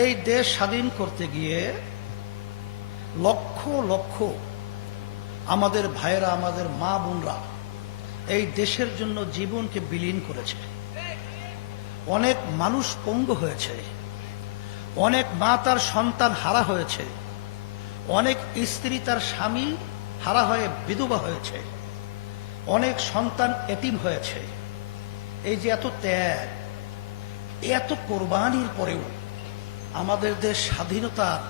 এই দেশ স্বাধীন করতে গিয়ে লক্ষ লক্ষ আমাদের ভাইয়েরা, আমাদের মা বোনরা এই দেশের জন্য জীবনকে বিলীন করেছে। অনেক মানুষ পঙ্গু হয়েছে, অনেক মা তার সন্তান হারা হয়েছে, অনেক স্ত্রী তার স্বামী হারা হয়ে বিধবা হয়েছে, অনেক সন্তান এতিম হয়েছে। এই যে এত ত্যাগ, এত কোরবানির পরেও আমাদের দেশ স্বাধীনতার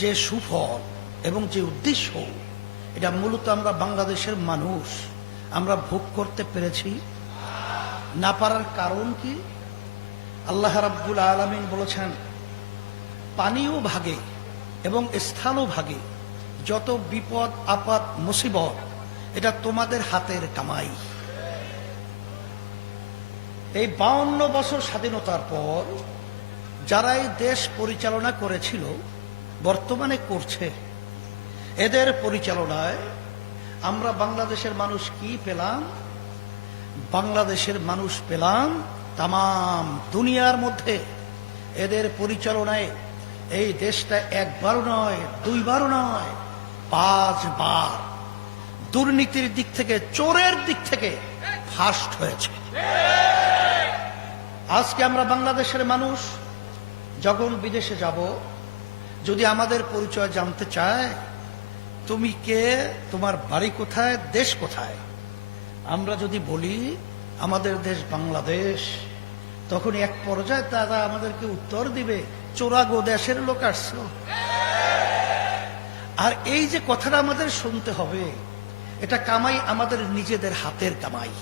যে সুফল এবং যে উদ্দেশ্য, এটা মূলত আমরা বাংলাদেশের মানুষ আমরা ভোগ করতে পেরেছি না। পারার কারণ কি? আল্লাহ রাব্বুল আলামিন বলেছেন, পানিও ভাগে এবং স্থানও ভাগে, যত বিপদ আপদ মুসিবত এটা তোমাদের হাতের কামাই। এই 52 বছর স্বাধীনতার পর যারা এই দেশ পরিচালনা করেছিল, বর্তমানে করছে, এদের পরিচালনায় আমরা বাংলাদেশের মানুষ কি পেলাম? বাংলাদেশের মানুষ পেলাম তামাম দুনিয়ার মধ্যে এদের পরিচালনায় এই দেশটা একবার নয়, দুইবার নয়, 5 বার দুর্নীতির দিক থেকে, চোরের দিক থেকে ফার্স্ট হয়েছে। আজকে আমরা বাংলাদেশের মানুষ যখন বিদেশে যাব, যদি আমাদের পরিচয় জানতে চায়, তুমি কে, তোমার বাড়ি কোথায়, দেশ কোথায়, আমরা যদি বলি আমাদের দেশ বাংলাদেশ, তখন এক পর্যায়ে তারা আমাদেরকে উত্তর দিবে, চোরাগো দেশের লোক আসছো। আর এই যে কথাটা আমাদের শুনতে হবে, এটা কামাই আমাদের নিজেদের হাতের কামাই।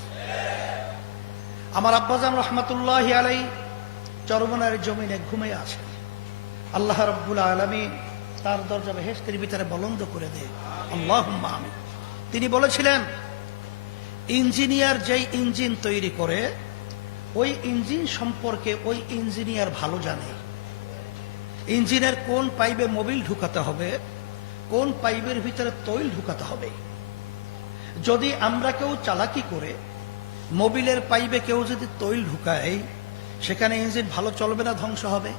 আমার আব্বাজান রহমতুল্লাহি আলাইহি চরমনার জমিনে ঘুমিয়ে আছেন। আল্লাহ রাব্বুল আলামিন তার দরজা বেহেশতের ভিতরে বলন্দ করে দেয়, আল্লাহুম্মা আমিন। তিনি বলেছিলেন, ইঞ্জিনিয়ার যেই ইঞ্জিন তৈরি করে, ওই ইঞ্জিন সম্পর্কে ওই ইঞ্জিনিয়ার ভালো জানে। ইঞ্জিনের কোন পাইপে মোবিল ঢুকাতে হবে, কোন পাইপের ভিতরে তৈল ঢুকাতে হবে। যদি আমরা কেউ চালাকি করে মোবিলের পাইপে কেউ যদি তৈল ঢুকায়, সেখানে ইঞ্জিন ভালো চলবে না, ধ্বংস হবে।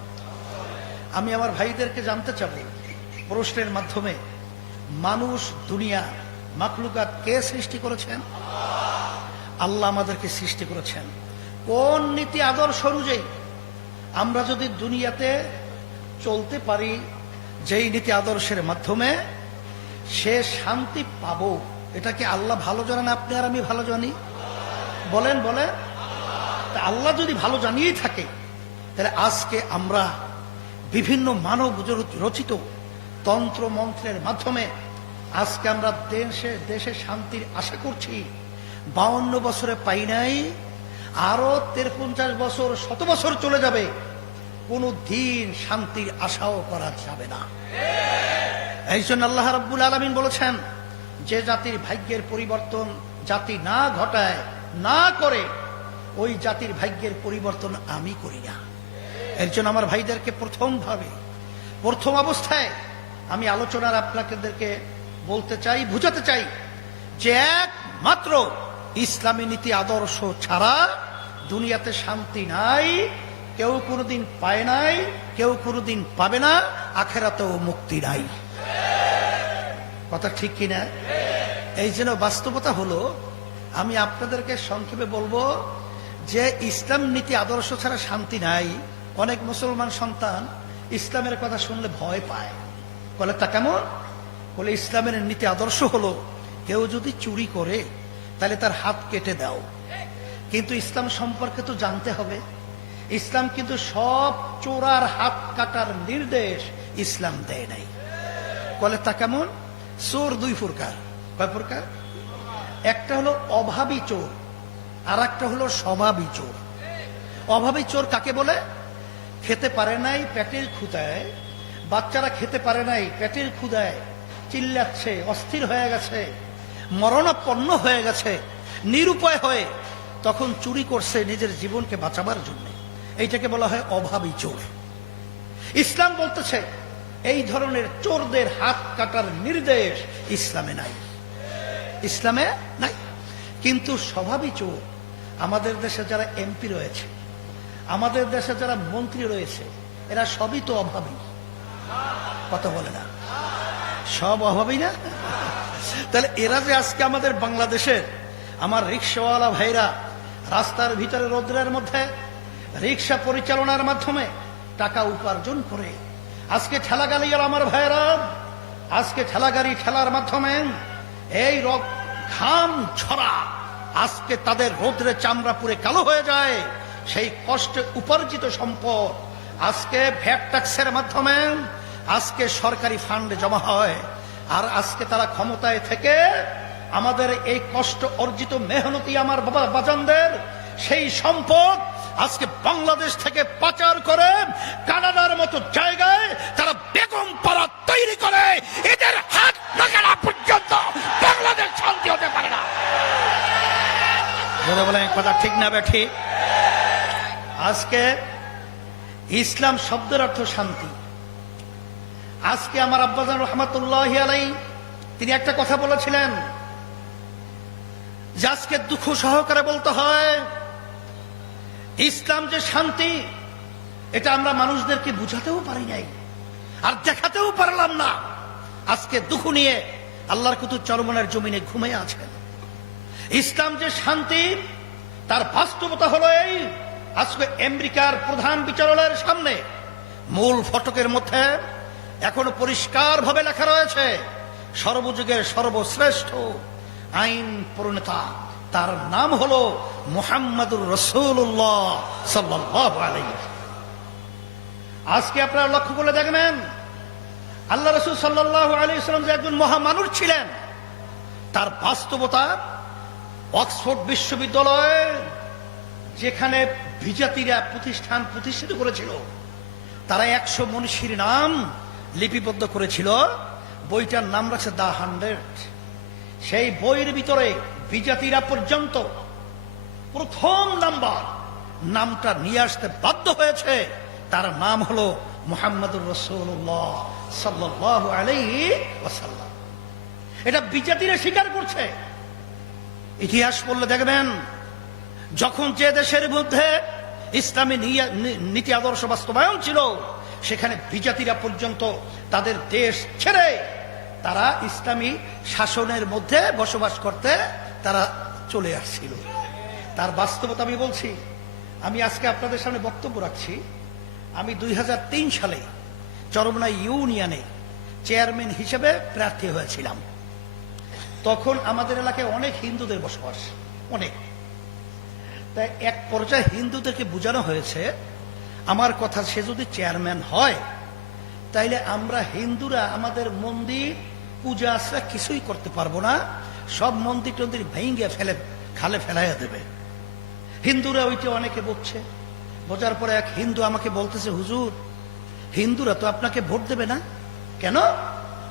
আমি আমার ভাইদেরকে জানতে চাব, প্রশ্নের মাধ্যমে, মানুষ, দুনিয়া, মাখলুকাত কে সৃষ্টি করেছেন? আল্লাহ আমাদেরকে সৃষ্টি করেছেন। কোন নীতি আদর্শ অনুযায়ী আমরা যদি দুনিয়াতে চলতে পারি, যেই নীতি আদর্শের মাধ্যমে সে শান্তি পাবো, এটা কি আল্লাহ ভালো জানেন? আপনি আর আমি ভালো জানি? বলেন বলেন। তা আল্লাহ যদি ভালো জানিয়ে থাকে, তাহলে আজকে আমরা বিভিন্ন মানব রচিত তন্ত্র মন্ত্রের মাধ্যমে আজকে আমরা দেশে শান্তির আশা করছি। 52 বছরে পাই নাই, আরো 53 বছর, 100 বছর চলে যাবে, কোনো দিন শান্তির আশাও করা যাবে না। এই জন্য আল্লাহ রাব্বুল আলামিন বলেছেন, যে জাতির ভাগ্যের পরিবর্তন জাতি না ঘটায়, না করে, ওই জাতির ভাগ্যের পরিবর্তন আমি করি না। এর জন্য আমার ভাইদেরকে প্রথম অবস্থায় আমি আলোচনার আপনাদেরকে বলতে চাই, বুঝাতে চাই, যে একমাত্র ইসলামী নীতি আদর্শ ছাড়া দুনিয়াতে শান্তি নাই। কেউ কোনোদিন পায় নাই, কেউ কোনোদিন পাবে না, আখেরাতেও মুক্তি নাই। কথা ঠিক কিনা? এই জন্য বাস্তবতা হলো, আমি আপনাদেরকে সংক্ষেপে বলবো যে ইসলাম নীতি আদর্শ ছাড়া শান্তি নাই। অনেক মুসলমান সন্তান ইসলামের কথা শুনলে ভয় পায়, বলে তা কেমন? বলে ইসলামের নীতি আদর্শ হলো, কেউ যদি চুরি করে তাহলে তার হাত কেটে দাও। কিন্তু ইসলাম সম্পর্কে তো জানতে হবে, ইসলাম কিন্তু সব চোরার হাত কাটার নির্দেশ ইসলাম দেয় নাই। বলে তা কেমন? চোর 2 প্রকার। কয় প্রকার? একটা হলো অভাবী চোর, আর একটা হলো স্বভাবী চোর। অভাবী চোর কাকে বলে? খেতে পারে নাই পেটের ক্ষুধায়, বাচ্চারা খেতে পারে নাই পেটের ক্ষুধায়, চিল্লাচ্ছে, অস্থির হয়ে গেছে, মরণাপন্ন হয়ে গেছে, নিরুপায় হয়ে তখন চুরি করছে নিজের জীবনকে বাঁচাবার জন্য। এইটাকে বলা হয় অভাবী চোর। ইসলাম বলতেছে এই ধরনের চোরদের হাত কাটার নির্দেশ ইসলামে নাই, ইসলামে নাই। কিন্তু স্বভাবী চোর, আমাদের দেশে যারা এমপি রয়েছে, আমাদের দেশে যারা মন্ত্রী রয়েছে, এরা সবই তো অভাবী, কথা বলে না, সব অভাবী না? তাহলে এরা যে আজকে আমাদের বাংলাদেশের আমার রিক্সাওয়ালা ভাইরা রাস্তার ভিতরে রোদ্রের মধ্যে রিক্সা পরিচালনার মাধ্যমে টাকা উপার্জন করে, আজকে ঠেলা গাড়ি আমার ভাইরা আজকে ঠেলা গাড়ি ঠেলার মাধ্যমে এই ঘাম ছড়া আজকে তাদের রোদ্রে চামড়া পুরে কালো হয়ে যায়, সেই কষ্টে উপার্জিত সম্পদ আজকে ভ্যাট ট্যাক্সের মাধ্যমে আজকে সরকারি ফান্ডে জমা হয়। আর আজকে তারা ক্ষমতায় থেকে আমাদের এই কষ্ট অর্জিত মেহনতি আমার বাবা বাজানদের সেই সম্পদ আজকে বাংলাদেশ থেকে পাচার করে কানাডার মতো জায়গায় তারা বেগম পাড়া তৈরি করে, এদের হাত লাগানো পর্যন্ত বাংলাদেশ শান্তি হতে পারে না। বলে কথা ঠিক না বেঠি? আজকে ইসলাম শব্দের অর্থ শান্তি। আজকে আমার আব্বাজান রহমাতুল্লাহি আলাইহি তিনি একটা কথা বলেছিলেন যে আজকে দুঃখ সহকারে বলতে হয় ইসলাম যে শান্তি এটা আমরা মানুষদেরকে বুঝাতেও পারি নাই আর দেখাতেও পারলাম না। আজকে দুঃখ নিয়ে আল্লাহর কুতুব চরমনের জমিনে ঘুমিয়ে আছেন। ইসলাম যে শান্তি তার বাস্তবতা হলো এই, আজকে আমেরিকার প্রধান বিচারালয়ের সামনে মূল ফটকের মধ্যে এখনো পরিষ্কার ভাবে লেখা রয়েছে সর্বযুগের সর্বশ্রেষ্ঠ আইন প্রণেতা, তার নাম হলো মুহাম্মাদুর রাসূলুল্লাহ সাল্লাল্লাহু আলাইহি ওয়াসাল্লাম। আজকে আপনারা লক্ষ্য করে দেখবেন আল্লাহ রাসূল সাল্লাল্লাহু আলাইহি ওয়াসাল্লাম যে একজন মহামানব ছিলেন, তার বাস্তবতা অক্সফোর্ড বিশ্ববিদ্যালয়ে যেখানে বিজাতিরা প্রতিষ্ঠিত করেছিল, তারা 100 মনীষীর নাম লিপিবদ্ধ করেছিল। বইটার নাম রাখছে দ্য 100। সেই বইয়ের ভিতরে বিজাতিরা পর্যন্ত প্রথম নামটা নিয়ে আসতে বাধ্য হয়েছে, তার নাম হলো মুহাম্মাদুর রাসূলুল্লাহ সাল্লাল্লাহু আলাইহি ওয়াসাল্লাম। এটা বিজাতিরা স্বীকার করছে। ইতিহাস পড়লে দেখবেন যখন যে দেশের মধ্যে ইসলামী নীতি আদর্শ বাস্তবায়ন ছিল সেখানে বিজাতিরা পর্যন্ত তাদের দেশ ছেড়ে তারা ইসলামী শাসনের মধ্যে বসবাস করতে তারা চলে আসছিল। তার বাস্তবতা আমি বলছি। আমি আজকে আপনাদের সামনে বক্তব্য রাখছি। আমি 2003 সালে চরমনাই ইউনিয়নে চেয়ারম্যান হিসেবে প্রার্থী হয়েছিলাম। তখন আমাদের এলাকায় অনেক হিন্দুদের বসবাস, অনেক। তাই এক পর্যায়ে হিন্দুদেরকে বোঝানো হয়েছে আমার কথা, সে যদি চেয়ারম্যান হয় তাইলে আমরা হিন্দুরা আমাদের মন্দির পূজা আশ্রা কিছুই করতে পারবো না, সব মন্দির টন্দির ভেঙে ফেলে খালে ফেলাইয়া দেবে। হিন্দুরা ওইটা অনেকে বলছে। বোঝার পরে এক হিন্দু আমাকে বলতেছে, হুজুর হিন্দুরা তো আপনাকে ভোট দেবে না কেন?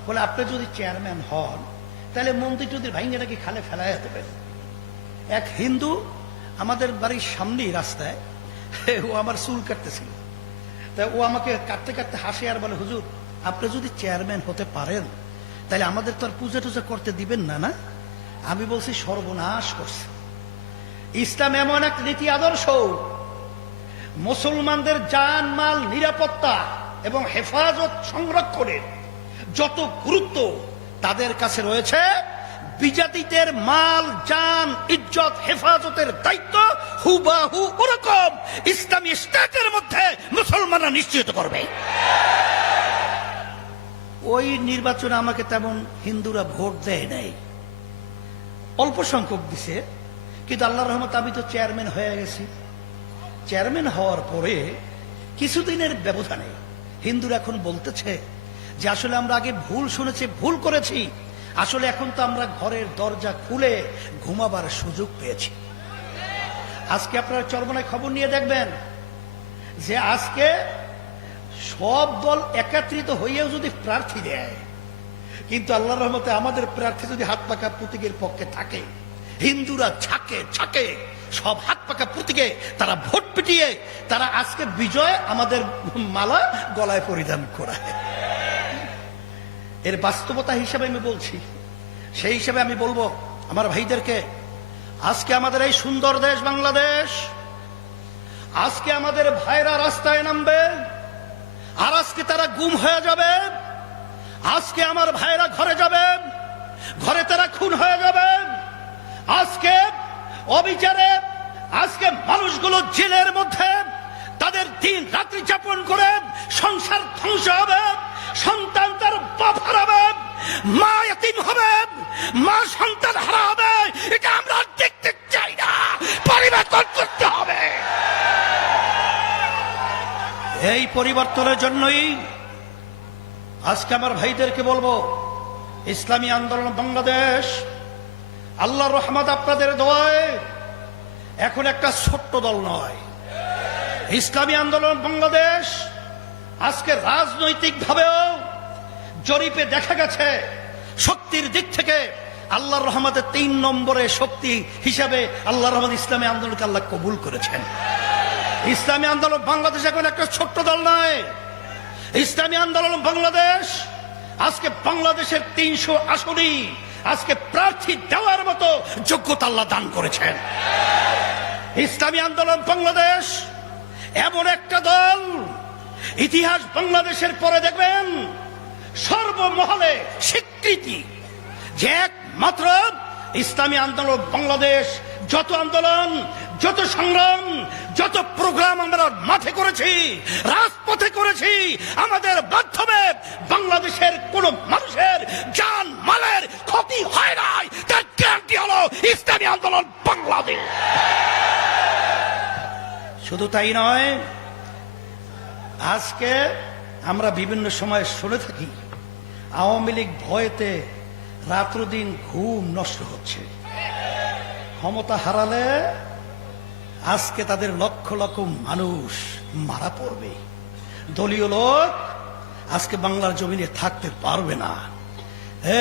বলে আপনি যদি চেয়ারম্যান হন তাহলে মন্দির টন্দির ভেঙে নাকি খালে ফেলাইয়া দেবেন। এক হিন্দু আমাদের বাড়ির সামনেই রাস্তায় ও আমার চুল কাটতেছিল, তাই ও আমাকে কাটতে কাটতে হাসে আর বলে, হুজুর আপনি যদি চেয়ারম্যান হতে পারেন তাহলে আমাদের তো আর পূজা টুজা করতে দিবেন না। না, আমি বলছি সর্বনাশ করছে। ইসলাম এমন এক নীতি আদর্শ, মুসলমানদের জান মাল নিরাপত্তা এবং হেফাজত সংরক্ষণের যত গুরুত্ব তাদের কাছে রয়েছে, বিজাতিদের মাল জান ইজ্জত হেফাজতের দায়িত্ব হুবাহু ওরকম ইসলামী স্টেটের মধ্যে মুসলমানরা নিশ্চিত করবে। ওই নির্বাচনে আমাকে তেমন হিন্দুরা ভোট দেয় নাই, অল্প সংখ্যক দিছে, কিন্তু আল্লাহর রহমত আমি তো চেয়ারম্যান হয়ে গেছি। চেয়ারম্যান হওয়ার পরে কিছুদিনের ব্যবধানে হিন্দুরা এখন বলতেছে যে আসলে আমরা আগে ভুল শুনেছি, ভুল করেছি, আসলে এখন তো আমরা ঘরের দরজা খুলে ঘুমাবার সুযোগ পেয়েছি। আজকে আপনারা চরমনায় খবর নিয়ে দেখবেন যে আজকে সব দল একত্রিত হইয়াও যদি প্রার্থী দেয়, কিন্তু আল্লাহর রহমতে আমাদের প্রার্থী যদি হাত পাকা প্রতীকের পক্ষে থাকে, হিন্দুরা ছাকে সব হাত পাকা প্রতীকে তারা ভোট পিটিয়ে তারা আজকে বিজয় আমাদের মালা গলায় পরিধান করায়। এর বাস্তবতা হিসাবে আমি বলছি। সেই হিসাবে আমি বলবো আমার ভাইদেরকে, আজকে আমাদের এই সুন্দর দেশ বাংলাদেশ, আজকে আমাদের ভাইরা রাস্তায় নামবে, আজকে তারা গুম হয়ে যাবে, আজকে আমার ভাইরা ঘরে যাবে, ঘরে তারা খুন হয়ে যাবে, আজকে অবিচারে আজকে মানুষগুলো জেলের মধ্যে তাদের দিন রাত্রি যাপন করে সংসার ধ্বংস হবে, সন্তান তার বাপ হারাবে, মা এতিম হবে, মা সন্তান হারা হবে। এটা আমরা দেখতে চাই না, পরিবর্তন করতে হবে। এই পরিবর্তনের জন্যই আজকে আমার ভাইদেরকে বলবো, ইসলামী আন্দোলন বাংলাদেশ, আল্লাহর রহমত আপনাদের দোয়ায় এখন একটা ছোট্ট দল নয়। ইসলামী আন্দোলন বাংলাদেশ আজকে রাজনৈতিক ভাবেও জরিপে দেখা গেছে শক্তির দিক থেকে আল্লাহর রহমতের 3 নম্বরে শক্তি হিসাবে আল্লাহর রহমত ইসলামী আন্দোলনকে আল্লাহ কবুল করেছেন। ইসলামী আন্দোলন বাংলাদেশ এখন একটা ছোট্ট দল নয়। ইসলামী আন্দোলন বাংলাদেশ আজকে বাংলাদেশের 300 আসনই আজকে প্রার্থী দেওয়ার মতো যোগ্যতা আল্লাহ দান করেছেন। ইসলামী আন্দোলন বাংলাদেশ এমন একটা দল, ইতিহাস বাংলাদেশের পরে দেখবেন সর্বমহলে স্বীকৃতি যে একমাত্র ইসলামী আন্দোলন বাংলাদেশ যত আন্দোলন, যত সংগ্রাম, যত প্রোগ্রাম আমরা মাঠে করেছি, রাজপথে করেছি, আমাদের মাধ্যমে বাংলাদেশের কোন মানুষের জান মালের ক্ষতি হয় নাই, তার গ্যারান্টি হলো ইসলামী আন্দোলন বাংলাদেশ। শুধু তাই নয়, আজকে আমরা বিভিন্ন সময় শুনে থাকি আওয়ামী লীগ ভয়েতে রাত্রদিন ঘুম নষ্ট হচ্ছে, ক্ষমতা হারালে আজকে তাদের লক্ষ লক্ষ মানুষ মারা পড়বে, দলীয় লোক আজকে বাংলার জমিনে থাকতে পারবে না।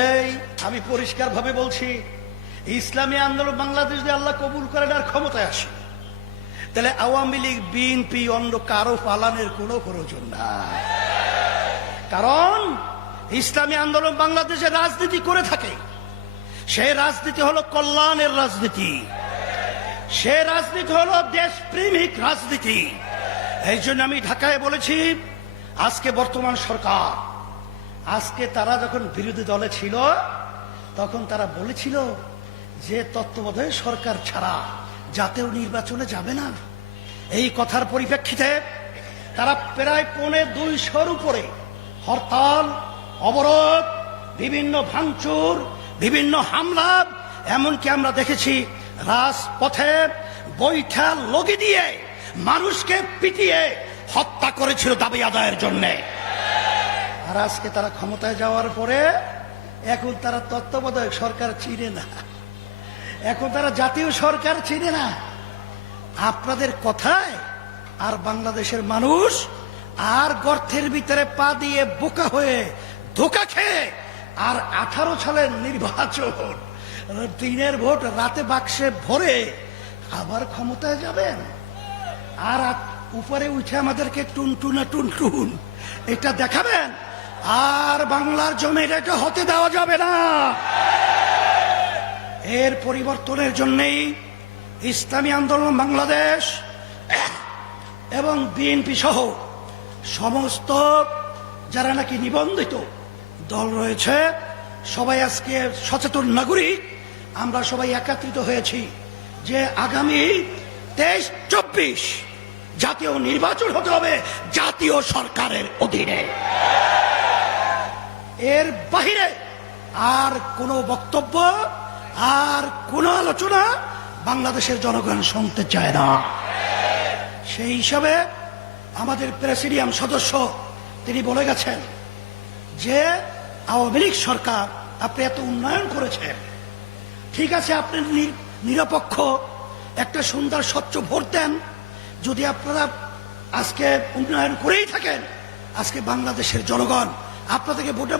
এই আমি পরিষ্কার ভাবে বলছি, ইসলামী আন্দোলন বাংলাদেশ যদি আল্লাহ কবুল করেন আর ক্ষমতায় আসে, তাহলে আওয়ামী লীগ বিএনপি অন্য কারো পালানের কোনো প্রয়োজন নাই। কারণ ইসলামী আন্দোলন বাংলাদেশে রাজনীতি করে থাকে, সেই রাজনীতি হলো কল্যাণের রাজনীতি, সে রাজনীতি হলো দেশপ্রেমিক রাজনীতি। এই জন্য আমি ঢাকায় বলেছি, আজকে বর্তমান সরকার, আজকে তারা যখন বিরোধী দলে ছিল তখন তারা বলেছিল যে তত্ত্বাবধায়ক সরকার ছাড়া জাতীয় নির্বাচনে যাবে না। এই কথার পরিপ্রেক্ষিতে তারা প্রায় 250-র উপরে হরতাল, অবরোধ, বিভিন্ন ভাঙচুর, বিভিন্ন হামলা, এমনকি আমরা দেখেছি রাজপথে বৈঠা লগি দিয়ে মানুষকে পিটিয়ে হত্যা করেছিল দাবি আদায়ের জন্য। আর আজকে তারা ক্ষমতায় যাওয়ার পরে এখন তারা তত্ত্বাবধায়ক সরকার চিনে না, এখন তারা জাতীয় সরকার চিনে না। আপনাদের কথায় আর বাংলাদেশের মানুষ আর গর্তের ভিতরে পা দিয়ে বোকা হয়ে ধোকা খেয়ে আর 18 সালের নির্বাচন, দিনের ভোট রাতে বাক্সে ভরে আবার ক্ষমতায় যাবেন, আর উপরে উঠে আমাদেরকে টুনটুনা টুনটুন এটা দেখাবেন, আর বাংলার জমির এটা হতে দেওয়া যাবে না। এর পরিবর্তনের জন্যই ইসলামী আন্দোলন বাংলাদেশ এবং বিএনপি সহ সমস্ত যারা নাকি নিবন্ধিত দল রয়েছে সবাই আজকে সচেতন নাগরিক, আমরা সবাই একত্রিত হয়েছি যে আগামী 23-24 জাতীয় নির্বাচন হতে হবে জাতীয় সরকারের অধীনে। এর বাহিরে আর কোনো বক্তব্য আর কোনো আলোচনা বাংলাদেশের জনগণ শুনতে চায় না। সেই হিসাবে আমাদের প্রেসিডিয়াম সদস্য তিনি বলে গেছেন যে আওয়ামী লীগ সরকার আপনি এত উন্নয়ন করেছেন, ঠিক আছে, আপনি নিরপেক্ষ একটা সুন্দর স্বচ্ছ ভোট দেন, যদি আপনারা আজকে উন্নয়ন করেই থাকেন, আজকে বাংলাদেশের জনগণ আপনাদেরকে ভোটের